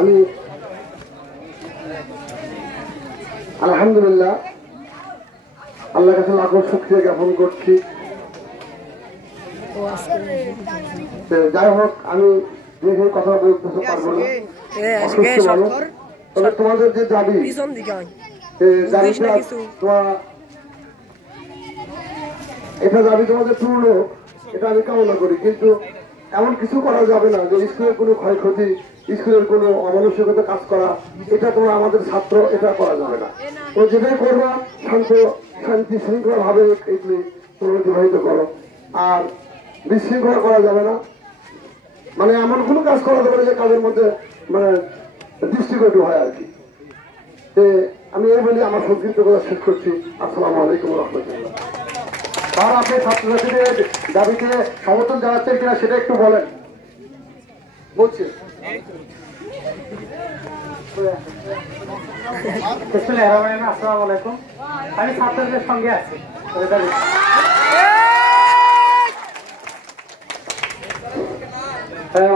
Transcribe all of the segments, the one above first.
আমি আলহামদুলিল্লাহ আল্লাহর কাছে লাখো শুকরিয়া জ্ঞাপন করছি। যাই হোক, আমি দেখে কথা বলতে পারবো না, অসুস্থ মানুষ। তবে তোমাদের যে দাবি, এটা দাবি তোমাদের পূর্ণ, এটা আমি কামনা করি। কিন্তু এমন কিছু করা যাবে না যে স্কুলের কোনো ক্ষয়ক্ষতি, স্কুলের কোনো অমানসিকতা কাজ করা, এটা তোমরা আমাদের ছাত্র, এটা করা যাবে না। তো যেটাই করবা শান্তি শৃঙ্খলা ভাবে এগুলি তোমরা অতিবাহিত করো। আর বিশৃঙ্খলা করা যাবে না, মানে এমন কোনো কাজ করা যাবে না যে কাজের মধ্যে মানে দৃষ্টিকটু হয় আর কি। আমি এই বলি আমার সংক্ষিপ্ত কথা শেষ করছি। আসসালামু আলাইকুম রহমতুল্লাহ। আর আপনি ছাত্রছাত্রীদের দাবিতে সমর্থন জানাচ্ছেন কিনা সেটা একটু বলেন। বলছি আসসালামু আলাইকুম, আমি ছাত্রদের সঙ্গে আছি।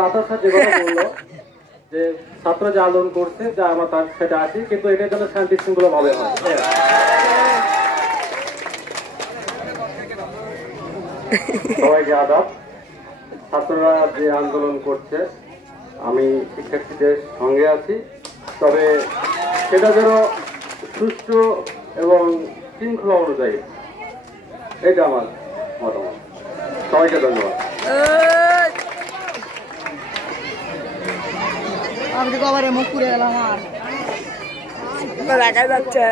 আতার স্যার যে কথা বললো যে ছাত্র যে আন্দোলন করছে, যা আমার তার সেটা আছি, কিন্তু এটার জন্য শান্তি শৃঙ্খলা ভাবে হয়। সবাইকে আদাব। ছাত্ররা যে আন্দোলন করছে, আমি শিক্ষার্থীদের সঙ্গে আছি, তবে সেটা যেন সুষ্ঠু এবং শৃঙ্খলা অনুযায়ী, এটা আমার মতামত। সবাইকে ধন্যবাদ। আমি তো কবারে মুখ পুড়ে গেলাম আর দেখা যাচ্ছে।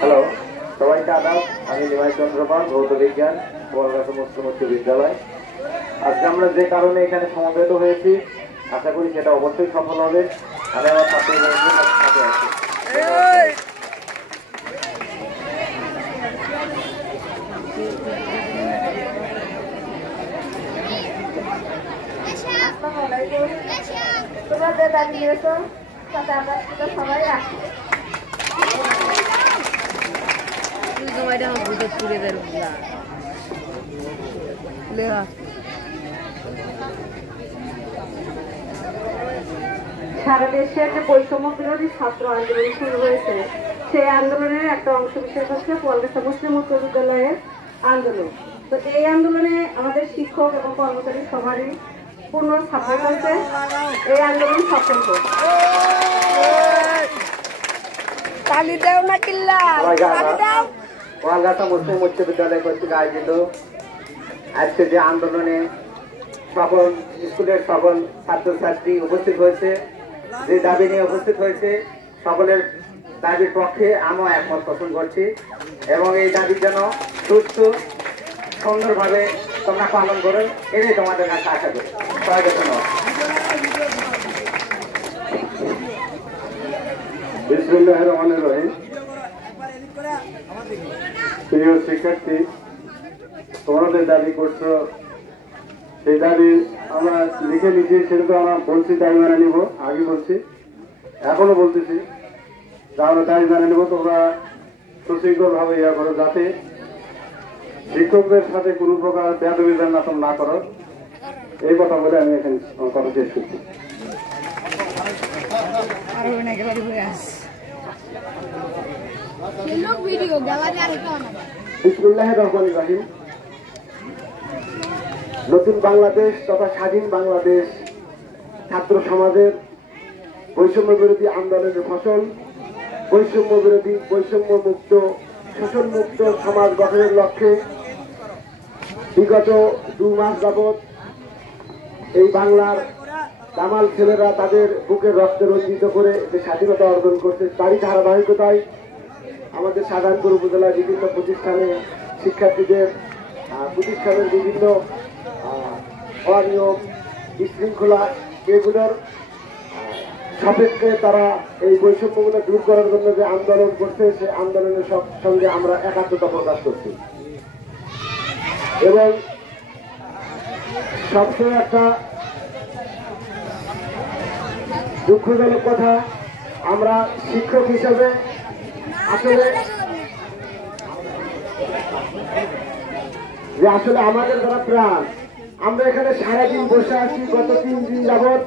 হ্যালো, সবাইকে আদাব। আমি নিমাই চন্দ্রপাল, ভৌত বিজ্ঞান, বলগাছা মুসলিম উচ্চ বিদ্যালয়। আজকে আমরা যে কারণে এখানে সমবেত হয়েছি, আশা করি সেটা অবশ্যই সফল হবে। আমি আমার ছাত্রদের সাথে আছি। তোমাদের দাবি নিয়েছ, তাতে আমরা সবাই আছি। সারা দেশে যে বৈষম্য বিরোধী ছাত্র আন্দোলন শুরু হয়েছে, সেই আন্দোলনের একটা অংশ বিশেষ হচ্ছে বলগাছা মুসলিম উচ্চ বিদ্যালয়ের আন্দোলন। তো এই আন্দোলনে আমাদের শিক্ষক এবং কর্মচারী সবারই পূর্ণ সাপোর্ট হয়েছে। এই আন্দোলন সফল হয়েছে। বলগাছা মুসলিম উচ্চ বিদ্যালয় কর্তৃক আয়োজিত আজকে যে আন্দোলনে সকল স্কুলের সকল ছাত্রছাত্রী উপস্থিত হয়েছে, যে দাবি নিয়ে উপস্থিত হয়েছে, সকলের দাবির পক্ষে আমিও একমত পোষণ করছি এবং এই দাবির জন্য সুস্থ সুন্দরভাবে তোমরা পালন করো, এটাই তোমাদের কাছে আশা করি। সবাইকে ধন্যবাদ। বিসমিল্লাহির রহমানির রহিম। প্রিয় শিক্ষার্থী, তোমাদের দাবি করছো, সেই দাবি আমরা লিখে নিচ্ছি, সেটা তো আমরা বলছি, তাই মেনে নিব। আগে বলছি, এখনো বলতেছি, তাহলে তাই মেনে নিব। তোমরা সুশৃঙ্খল ভাবে ইয়া করো, যাতে শিক্ষকদের সাথে কোনো প্রকার বেয়াদবি না করো, এই কথা বলে আমি এখানে কথা শেষ করছি। বিসমিল্লাহির রহমানির রহিম। নতুন বাংলাদেশ তথা স্বাধীন বাংলাদেশ ছাত্র সমাজের বৈষম্য বিরোধী আন্দোলনের ফসল, বৈষম্য বিরোধী, বৈষম্য মুক্ত, শোষণ মুক্ত সমাজ গঠনের লক্ষ্যে বিগত 2 মাস যাবৎ এই বাংলার দামাল ছেলেরা তাদের বুকের রক্তে রঞ্জিত করে যে স্বাধীনতা অর্জন করছে, তারই ধারাবাহিকতায় আমাদের সাধারণপুর উপজেলার বিভিন্ন প্রতিষ্ঠানে শিক্ষার্থীদের প্রতিষ্ঠানের বিভিন্ন অনিয়ম, বিশৃঙ্খলা, এগুলোর সাপেক্ষে তারা এই বৈষম্যগুলো দূর করার জন্য যে আন্দোলন করছে, সেই আন্দোলনের সঙ্গে আমরা একাত্মতা প্রকাশ করছি। এবং সবসময় একটা দুঃখজনক কথা, আমরা শিক্ষক হিসেবে আসলে আমাদের যারা প্রাণ, আমরা এখানে সারাদিন বসে আছি, গত 3 দিন যাবৎ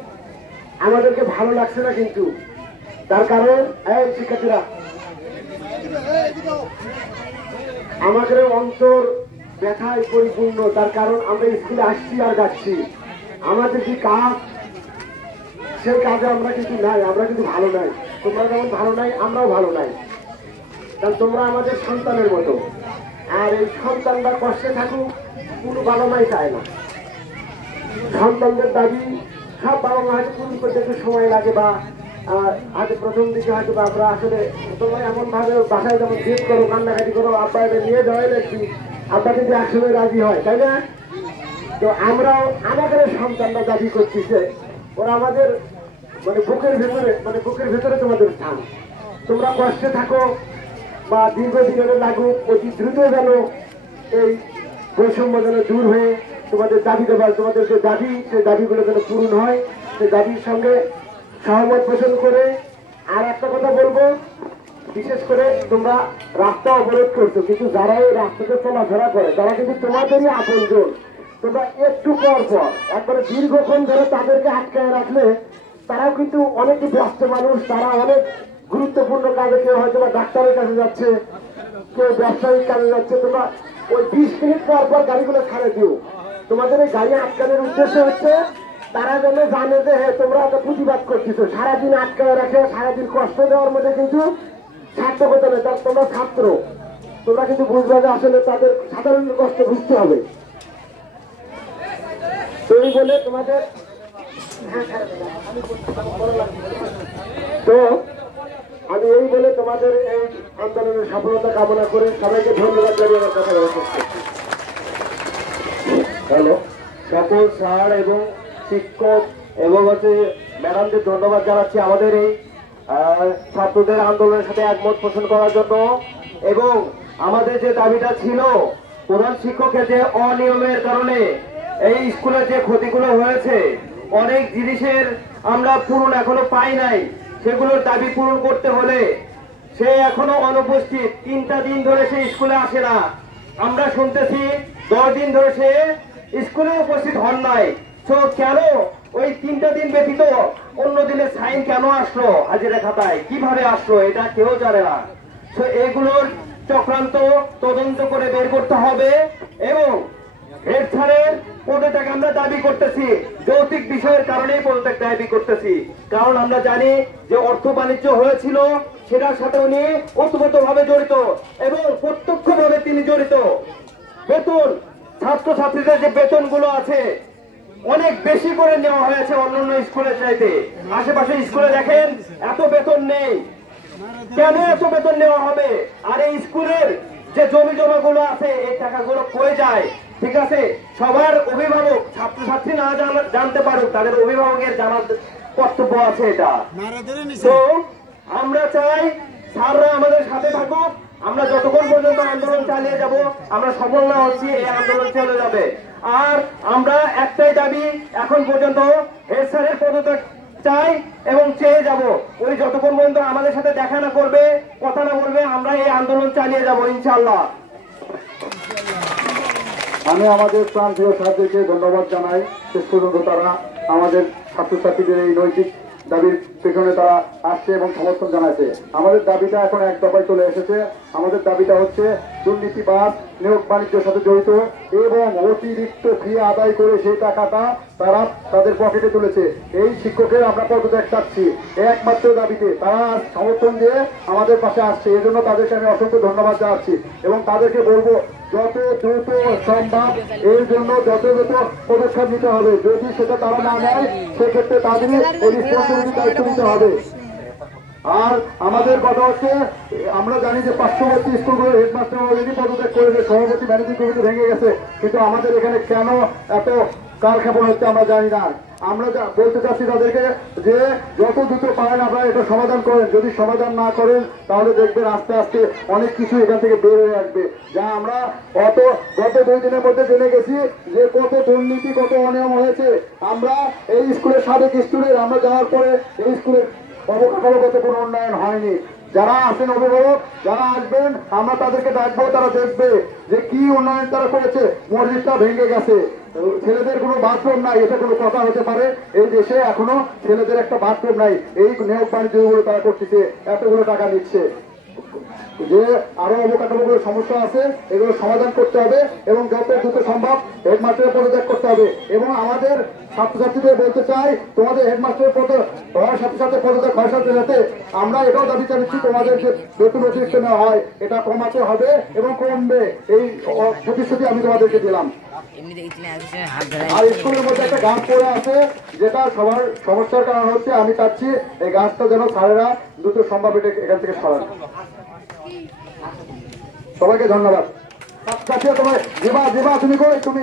আমাদেরকে ভালো লাগছে না, কিন্তু তার কারণ এই শিক্ষার্থীরা আমাদের অন্তর ব্যথায় পরিপূর্ণ। তার কারণ আমরা স্কুলে আসছি আর যাচ্ছি, আমাদের যে কাজ সেই কাজে আমরা কিন্তু নাই, আমরা কিন্তু ভালো নাই। তোমরা যেমন ভালো নাই, আমরাও ভালো নাই, কারণ তোমরা আমাদের সন্তানের মতো। আর এই সন্তানরা কষ্টে থাকুক কোনো বাবা মাই চায় না। সন্তানদের দাবি সব বাবা মা হয়তো পূরণ করতে একটু সময় লাগে, বা হয়তো প্রথম দিকে হয়তো আমরা আসলে তোমরা এমন ভাবে বাসায় যেমন জেদ করো, কান্নাকাটি করো, আব্বা এটা নিয়ে যাওয়াই দেখছি, আব্বা কিন্তু একসময় রাজি হয়, তাই না? তো আমরাও আমাদের সন্তানরা দাবি করতেছে, ওরা আমাদের বুকের ভেতরে তোমাদের স্থান। তোমরা কষ্টে থাকো বা দীর্ঘদিনের লাগুক, অতি দ্রুত যেন এই বৈষম্য যেন দূর হয়ে তোমাদের দাবি দেবার, তোমাদের যে দাবি, সেই দাবিগুলো যেন পূরণ হয়, সেই দাবির সঙ্গে সহমত পোষণ করে। আর একটা কথা বলবো, বিশেষ করে তোমরা রাস্তা অবরোধ করছো, কিন্তু যারা এই রাস্তাতে চলাফেরা করে তারা কিন্তু তোমাদেরই আপনজন। তোমরা একটু পর পর একবারে দীর্ঘক্ষণ ধরে তাদেরকে আটকায় রাখলে তারাও কিন্তু অনেক ব্যস্ত মানুষ, তারা অনেক গুরুত্বপূর্ণ কাজে, কেউ হয়তো বা ডাক্তারের কাছে যাচ্ছে, কেউ ব্যবসায়িক কাজে যাচ্ছে। তোমরা ওই 20 মিনিট পর পর গাড়িগুলো ছাড়ে দিও। তোমাদের এই গাড়ি আটকানোর উদ্দেশ্য হচ্ছে তারা যেন জানে যে হ্যাঁ তোমরা একটা প্রতিবাদ করতেছো। সারাদিন আটকায় রাখে, সারাদিন কষ্ট দেওয়ার মধ্যে কিন্তু সার্থকতা নেই। তোমরা ছাত্র, তোমরা কিন্তু বুঝবে যে আসলে তাদের সাধারণ কষ্ট বুঝতে হবে। তো এই বলে তোমাদের আমি এই বলে তোমাদের এই আন্দোলনের সফলতা কামনা করে সবাইকে ধন্যবাদ জানিয়ে আমার কথা বলা করছি। হ্যালো, সকল স্যার এবং শিক্ষক এবং ম্যাডামদের ধন্যবাদ জানাচ্ছি আমাদের এই ছাত্রদের আন্দোলনের সাথে একমত পোষণ করার জন্য। এবং আমাদের যে দাবিটা ছিল, প্রধান শিক্ষকের যে অনিয়মের কারণে এই স্কুলের যে ক্ষতিগুলো হয়েছে, অনেক জিনিসের আমরা পূরণ এখনো পাই নাই, সেগুলোর দাবি পূরণ করতে হলে সে এখনো অনুপস্থিত। 3টা দিন ধরে সে স্কুলে আসে না, আমরা শুনতেছি 10 দিন ধরে সে স্কুলে উপস্থিত হন নাই। তো কেন ওই 3টা দিন ব্যতীত অন্য দিনের সাইন কেন আসলো হাজিরা খাতায়, কিভাবে আসলো, এটা কেউ জানে না। তো এগুলোর চক্রান্ত তদন্ত করে বের করতে হবে। এবং হেড স্যারের পদত্যাগ আমরা দাবি করতেছি, যৌক্তিক বিষয়ের কারণেই পদত্যাগ দাবি করতেছি। কারণ আমরা জানি যে অর্থ বাণিজ্য হয়েছিল, সেটার সাথে উনি ওতপ্রোতভাবে জড়িত এবং প্রত্যক্ষভাবে তিনি জড়িত। বেতন, ছাত্রছাত্রীদের যে বেতনগুলো আছে অনেক বেশি করে নেওয়া হয়েছে অন্যান্য স্কুলের চাইতে। আশেপাশে স্কুলে দেখেন এত বেতন নেই, কেন এত বেতন নেওয়া হবে? আর এই স্কুলের যে জমি জমা গুলো আছে, এই টাকাগুলো কই যায়? ঠিক আছে, সবার অভিভাবক ছাত্রছাত্রী না জানতে পারুক, তাদের অভিভাবকের জানার কর্তব্য আছে এটা। তো আমরা চাই স্যাররা আমাদের সাথে থাকুক, আমরা যতক্ষণ পর্যন্ত আন্দোলন চালিয়ে যাব, আমরা সফল না হচ্ছি এই আন্দোলন চলে যাবে। আর আমরা একটাই দাবি এখন পর্যন্ত, হেড স্যারের পদত্যাগ চাই এবং চেয়ে যাব। উনি যতক্ষণ পর্যন্ত আমাদের সাথে দেখা না করবে, কথা না বলবে, আমরা এই আন্দোলন চালিয়ে যাব ইনশাআল্লাহ। আমি আমাদের প্রান্তীয় স্যারদেরকে ধন্যবাদ জানাই। শেষ পর্যন্ত তারা আমাদের ছাত্রছাত্রীদের এই নৈতিক দাবির পেছনে তারা আসছে এবং সমর্থন জানাচ্ছে। আমাদের দাবিটা এখন এক দফায় চলে এসেছে। আমাদের দাবিটা হচ্ছে দুর্নীতিবাদ, নিয়োগ বাণিজ্যের সাথে জড়িত এবং অতিরিক্ত ফি আদায় করে সেই টাকাটা তারা তাদের পকেটে তুলেছে। এই শিক্ষকের আমরা পদত্যাগ চাচ্ছি, একমাত্র দাবিতে তারা সমর্থন দিয়ে আমাদের পাশে আসছে। এই জন্য তাদেরকে আমি অসংখ্য ধন্যবাদ জানাচ্ছি এবং তাদেরকে বলবো যত দ্রুত সম্ভব এর জন্য যত পদক্ষেপ নিতে হবে। যদি সেটা তারা না নেয়, সেক্ষেত্রে তাদেরই এই রেসপন্সিবিলিটি দায়িত্ব নিতে হবে। আর আমাদের কথা হচ্ছে, আমরা জানি যে পার্শ্ববর্তী স্কুলগুলোর হেডমাস্টার অলরেডি পদত্যাগ করেছে, সভাপতি ম্যানেজিং কমিটি ভেঙে গেছে, কিন্তু আমাদের এখানে কেন এত কারখাপন হচ্ছে আমরা জানি না। আমরা বলতে চাচ্ছি তাদেরকে যে যত দ্রুত পারেন আপনারা এটা সমাধান করেন। যদি সমাধান না করেন তাহলে দেখবেন আস্তে আস্তে অনেক কিছু এখান থেকে বের হয়ে আসবে, যা আমরা গত 2 দিনের মধ্যে জেনে গেছি যে কত দুর্নীতি, কত অনিয়ম হয়েছে। আমরা এই স্কুলের সাবেক স্টুডেন্ট, আমরা যাওয়ার পরে এই স্কুলের অবকাঠামোগত কোনো উন্নয়ন হয়নি। যারা আসেন অভিভাবক, যারা আসবেন আমরা তাদেরকে ডাকবো, তারা দেখবে যে কি উন্নয়ন তারা করেছে। মসজিদটা ভেঙে গেছে, ছেলেদের কোনো বাথরুম নাই, এটা কোনো কথা হতে পারে? এই দেশে এখনো ছেলেদের একটা বাথরুম নাই, এই নিয়োগ বাণিজ্যগুলো তারা করতেছে, এতগুলো টাকা নিচ্ছে। যে আরো অবকাঠামোগত সমস্যা আছে, এগুলো সমাধান করতে হবে এবং যত দ্রুত সম্ভব হেডমাস্টারের পদত্যাগ করতে হবে। এবং আমাদের ছাত্রছাত্রীদের বলতে চাই, তোমাদের হেডমাস্টারের পদ হওয়ার সাথে সাথে পদত্যাগ হওয়ার সাথে সাথে আমরা এটাও দাবি জানাচ্ছি, তোমাদের যে বেতন অতিরিক্ত নেওয়া হয় এটা কমাতে হবে এবং কমবে, এই প্রতিশ্রুতি আমি তোমাদেরকে দিলাম। আর স্কুলের মধ্যে একটা গাছ পড়ে আছে, যেটা সবার সমস্যার কারণ হচ্ছে। আমি চাচ্ছি এই গাছটা যেন স্যারেরা দ্রুত সম্ভব এখান থেকে সরান। সবাইকে ধন্যবাদ। তোমার যেবা তুমি